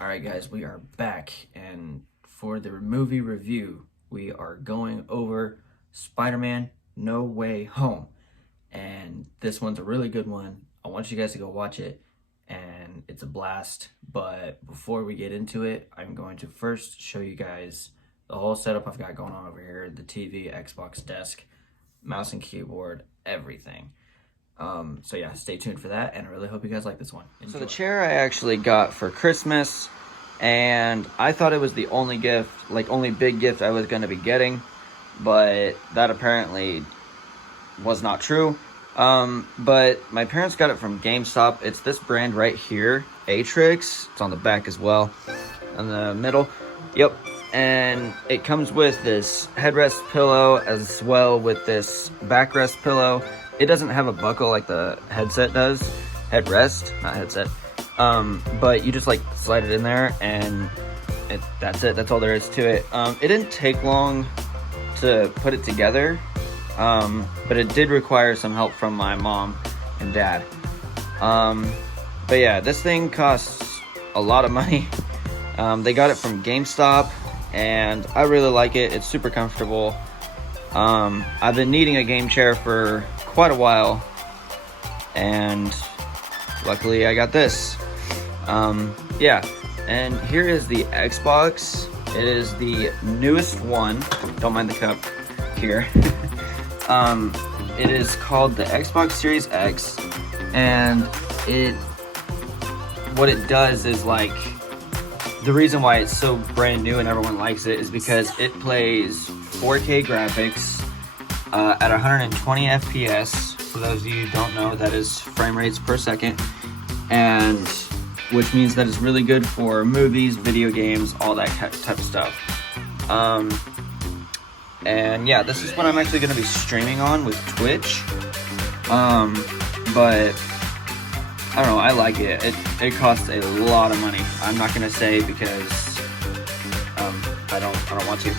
Alright guys, we are back, and for the movie review, we are going over Spider-Man No Way Home. And this one's a really good one. I want you guys to go watch it, and it's a blast. But before we get into it, I'm going to first show you guys the whole setup I've got going on over here. The TV, Xbox desk, mouse and keyboard, everything. So yeah, stay tuned for that, and I really hope you guys like this one. Enjoy. So the chair I actually got for Christmas, and I thought it was the only gift, only big gift I was going to be getting, but that apparently was not true. But my parents got it from GameStop. It's this brand right here, Atrix. It's on the back as well, in the middle. Yep. And it comes with this headrest pillow as well with this backrest pillow. It doesn't have a buckle like the headset does. Headrest, not headset. But you just slide it in there, and that's it. That's all there is to it. It didn't take long to put it together, but it did require some help from my mom and dad. But yeah, this thing costs a lot of money. They got it from GameStop, and I really like it. It's super comfortable. I've been needing a game chair for quite a while, and luckily I got this. Yeah, and here is the Xbox. It is the newest one. Don't mind the cup here. It is called the Xbox Series X, and what it does is the reason why it's so brand new and everyone likes it is because it plays 4K graphics at 120 FPS. For those of you who don't know, that is frame rates per second, and which means that it's really good for movies, video games, all that type of stuff. And yeah, this is what I'm actually going to be streaming on with Twitch. But I don't know, I like it. It costs a lot of money. I'm not going to say because I don't want to.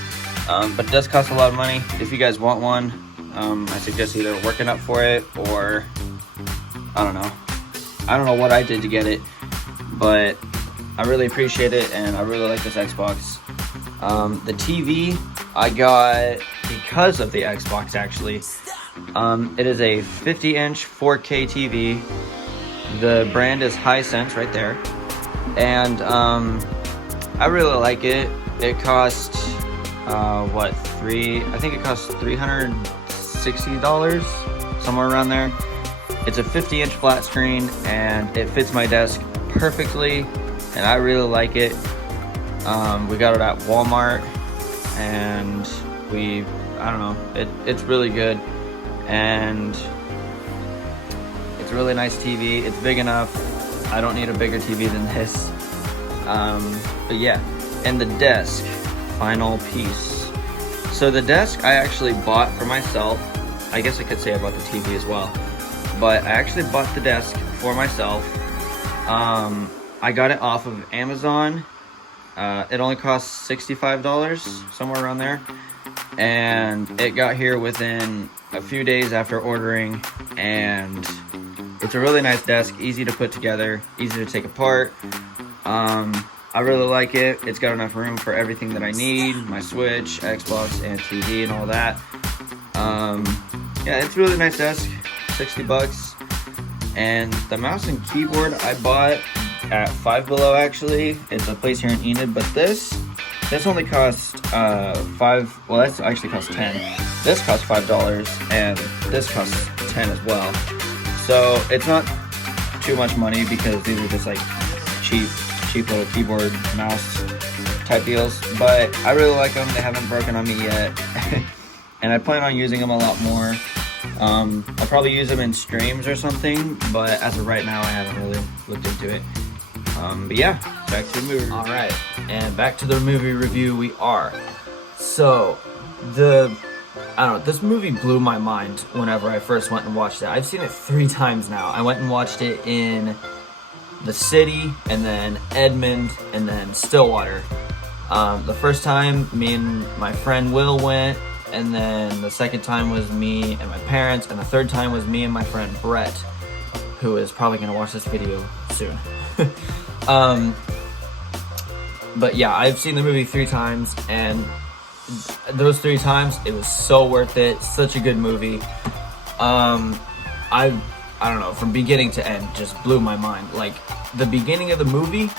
But it does cost a lot of money. If you guys want one, I suggest either working up for it or I don't know what I did to get it, but I really appreciate it, and I really like this Xbox. The TV I got because of the Xbox, actually. It is a 50-inch 4K TV. The brand is Hisense right there, and I really like it. It cost I think it cost $360, somewhere around there. It's a 50-inch flat screen, and it fits my desk perfectly, and I really like it. We got it at Walmart, and I don't know, it's really good, and it's a really nice TV. It's big enough. I don't need a bigger TV than this. But yeah, and the desk, final piece. So the desk I actually bought for myself. I guess I could say I bought the TV as well, but I actually bought the desk for myself. I got it off of Amazon. It only cost $65, somewhere around there, and it got here within a few days after ordering, and it's a really nice desk, easy to put together, easy to take apart. I really like it. It's got enough room for everything that I need, my Switch, Xbox, and TV, and all that. Yeah, it's a really nice desk, 60 bucks. And the mouse and keyboard I bought at Five Below, actually. It's a place here in Enid, but this only cost that's actually cost 10. This cost $5, and this costs 10 as well. So it's not too much money because these are just cheap little keyboard, mouse type deals, but I really like them. They haven't broken on me yet. And I plan on using them a lot more. I'll probably use them in streams or something, but as of right now, I haven't really looked into it. But yeah, back to the movie. All right, and back to the movie review we are. So, this movie blew my mind whenever I first went and watched it. I've seen it 3 times now. I went and watched it in the city, and then Edmond, and then Stillwater. The first time, me and my friend Will went, and then the second time was me and my parents, and the third time was me and my friend Brett, who is probably going to watch this video soon. But yeah, I've seen the movie 3 times, and those 3 times it was so worth it. Such a good movie. I don't know, from beginning to end, just blew my mind. Like, the beginning of the movie,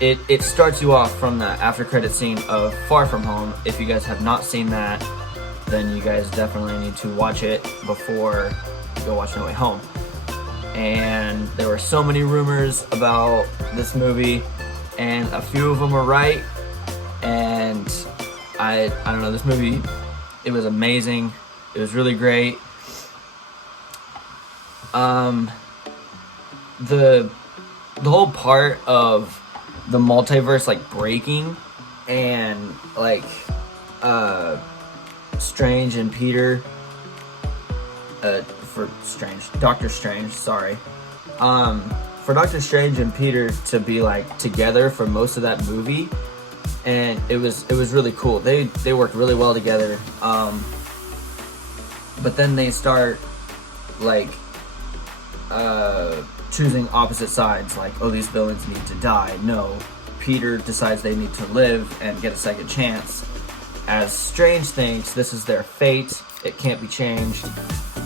it starts you off from the after credit scene of Far From Home. If you guys have not seen that, then you guys definitely need to watch it before you go watch No Way Home. And there were so many rumors about this movie, and a few of them were right. And I don't know, this movie, it was amazing. It was really great. The whole part of the multiverse like breaking, and like Strange and Peter, Doctor Strange, sorry. For Doctor Strange and Peter to be like together for most of that movie, and it was really cool. They worked really well together. But then they start like choosing opposite sides, like, oh, these villains need to die. No, Peter decides they need to live and get a second chance, as Strange thinks this is their fate, it can't be changed,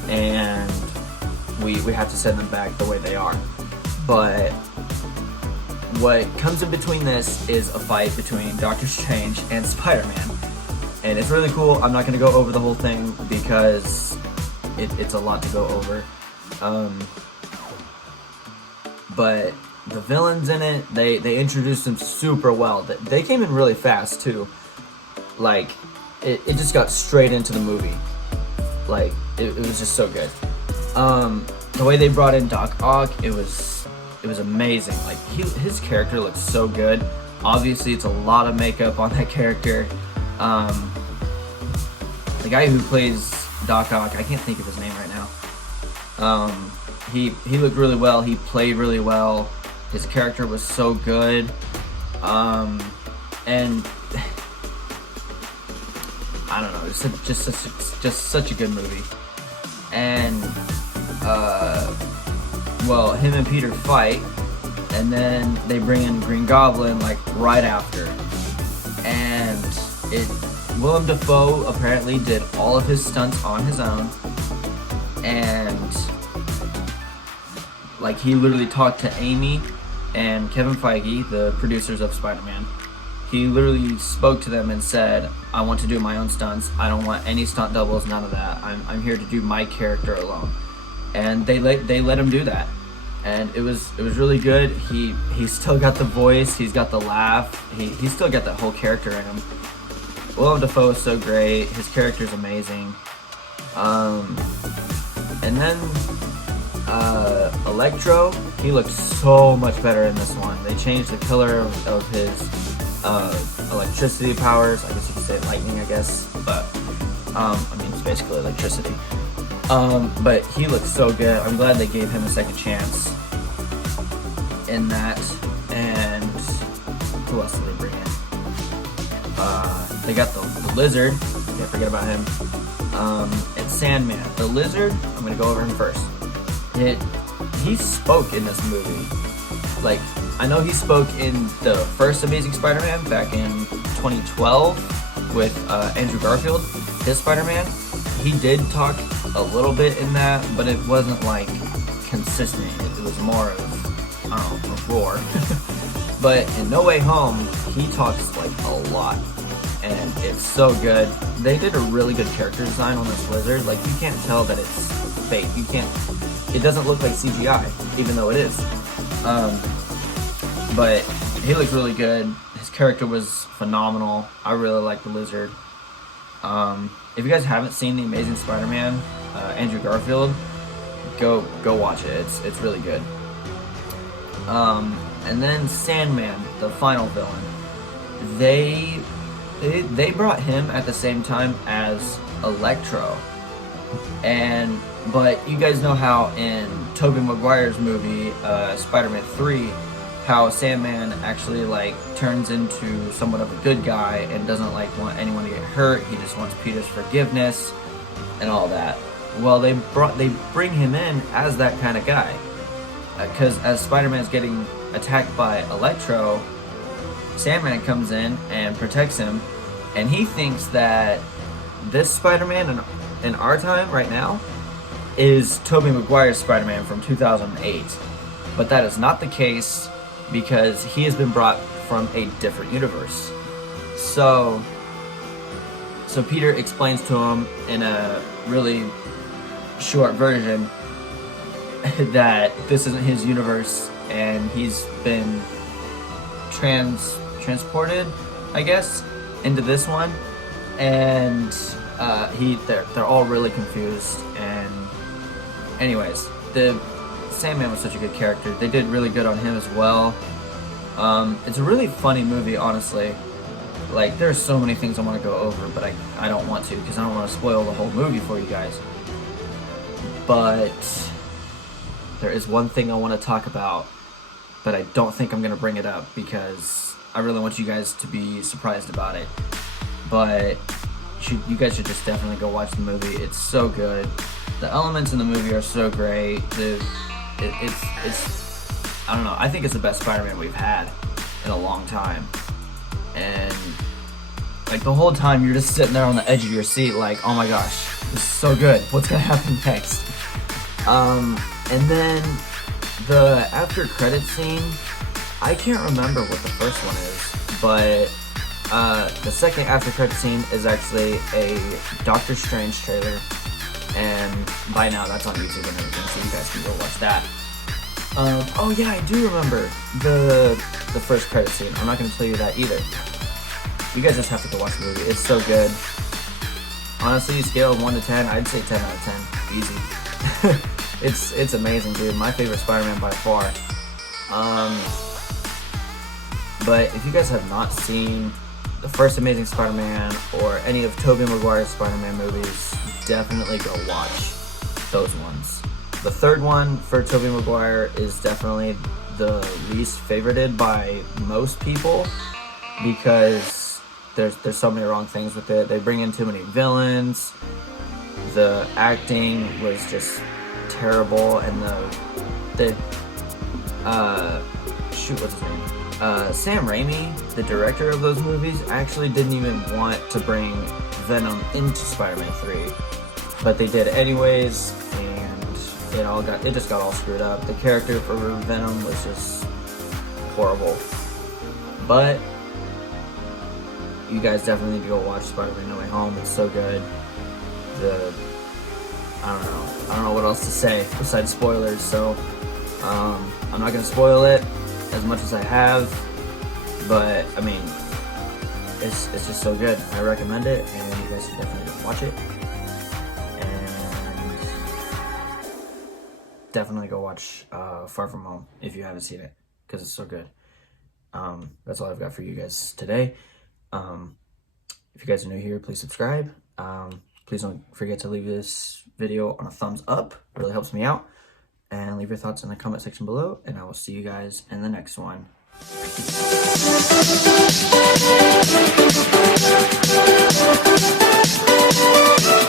and we have to send them back the way they are. But what comes in between this is a fight between Doctor Strange and Spider-Man, and it's really cool. I'm not going to go over the whole thing because it's a lot to go over. But the villains in it, they introduced them super well. They came in really fast too. Like, it just got straight into the movie. Like, it was just so good. The way they brought in Doc Ock, it was amazing. Like, his character looks so good. Obviously, it's a lot of makeup on that character. The guy who plays Doc Ock, I can't think of his name right now. He looked really well. He played really well. His character was so good. And I don't know, it's just such a good movie. And well, him and Peter fight, and then they bring in Green Goblin like right after. And Willem Dafoe apparently did all of his stunts on his own, and like, he literally talked to Amy and Kevin Feige, the producers of Spider-Man. He literally spoke to them and said, I want to do my own stunts. I don't want any stunt doubles, none of that. I'm here to do my character alone. And they let him do that. And it was really good. He still got the voice, he's got the laugh, he still got that whole character in him. Willem Dafoe is so great, his character's amazing. And then Electro, he looks so much better in this one. They changed the color of his electricity powers. I guess you could say lightning, I guess, but I mean, it's basically electricity. But he looks so good. I'm glad they gave him a second chance in that. And who else did they bring in? They got the Lizard. Can't forget about him. And Sandman. The Lizard, I'm gonna go over him first. He spoke in this movie. Like, I know he spoke in the first Amazing Spider-Man back in 2012 with Andrew Garfield, his Spider-Man. He did talk a little bit in that, but it wasn't like consistent. It was more of, I don't know, a roar. But in No Way Home, he talks like a lot, and it's so good. They did a really good character design on this Lizard. Like, you can't tell that it's fake. It doesn't look like CGI, even though it is. But he looks really good. His character was phenomenal. I really like the Lizard. If you guys haven't seen The Amazing Spider-Man, Andrew Garfield, go watch it. It's really good. And then Sandman, the final villain. They brought him at the same time as Electro. But you guys know how in Tobey Maguire's movie, Spider-Man 3, how Sandman actually like turns into somewhat of a good guy and doesn't like want anyone to get hurt. He just wants Peter's forgiveness and all that. Well, they bring him in as that kind of guy, because as Spider-Man's getting attacked by Electro, Sandman comes in and protects him, and he thinks that this Spider-Man in our time right now is Tobey Maguire's Spider-Man from 2008. But that is not the case because he has been brought from a different universe. So Peter explains to him in a really short version that this isn't his universe and he's been transported, I guess, into this one, and they're all really confused. And anyways, the Sandman was such a good character. They did really good on him as well. It's a really funny movie, honestly. Like, there's so many things I want to go over, but I don't want to because I don't want to spoil the whole movie for you guys. But there is one thing I want to talk about, but I don't think I'm going to bring it up because I really want you guys to be surprised about it. But you guys should just definitely go watch the movie. It's so good. The elements in the movie are so great. It's I don't know. I think it's the best Spider-Man we've had in a long time. And like the whole time you're just sitting there on the edge of your seat like, oh my gosh, this is so good. What's gonna happen next? And then the after credit scene, I can't remember what the first one is, but the second after credit scene is actually a Doctor Strange trailer, and by now that's on YouTube and everything, so you guys can go watch that. Oh yeah, I do remember the first credit scene. I'm not going to tell you that either. You guys just have to go watch the movie. It's so good. Honestly, scale of 1 to 10, I'd say 10 out of 10. Easy. It's amazing, dude. My favorite Spider-Man by far. But if you guys have not seen the first Amazing Spider-Man or any of Tobey Maguire's Spider-Man movies, definitely go watch those ones. The third one for Tobey Maguire is definitely the least favorited by most people because there's so many wrong things with it. They bring in too many villains. The acting was just terrible, and what's his name? Sam Raimi, the director of those movies, actually didn't even want to bring Venom into Spider-Man 3, but they did anyways, and it just got all screwed up. The character for Venom was just horrible. But you guys definitely need to go watch Spider-Man No Way Home. It's so good. I don't know what else to say besides spoilers, so I'm not gonna spoil it as much as I have, but I mean, it's just so good. I recommend it, and you guys should definitely go watch it. Definitely go watch Far From Home if you haven't seen it, because it's so good. That's all I've got for you guys today. If you guys are new here, please subscribe. Please don't forget to leave this video on a thumbs up. It really helps me out. And leave your thoughts in the comment section below, and I will see you guys in the next one. Peace.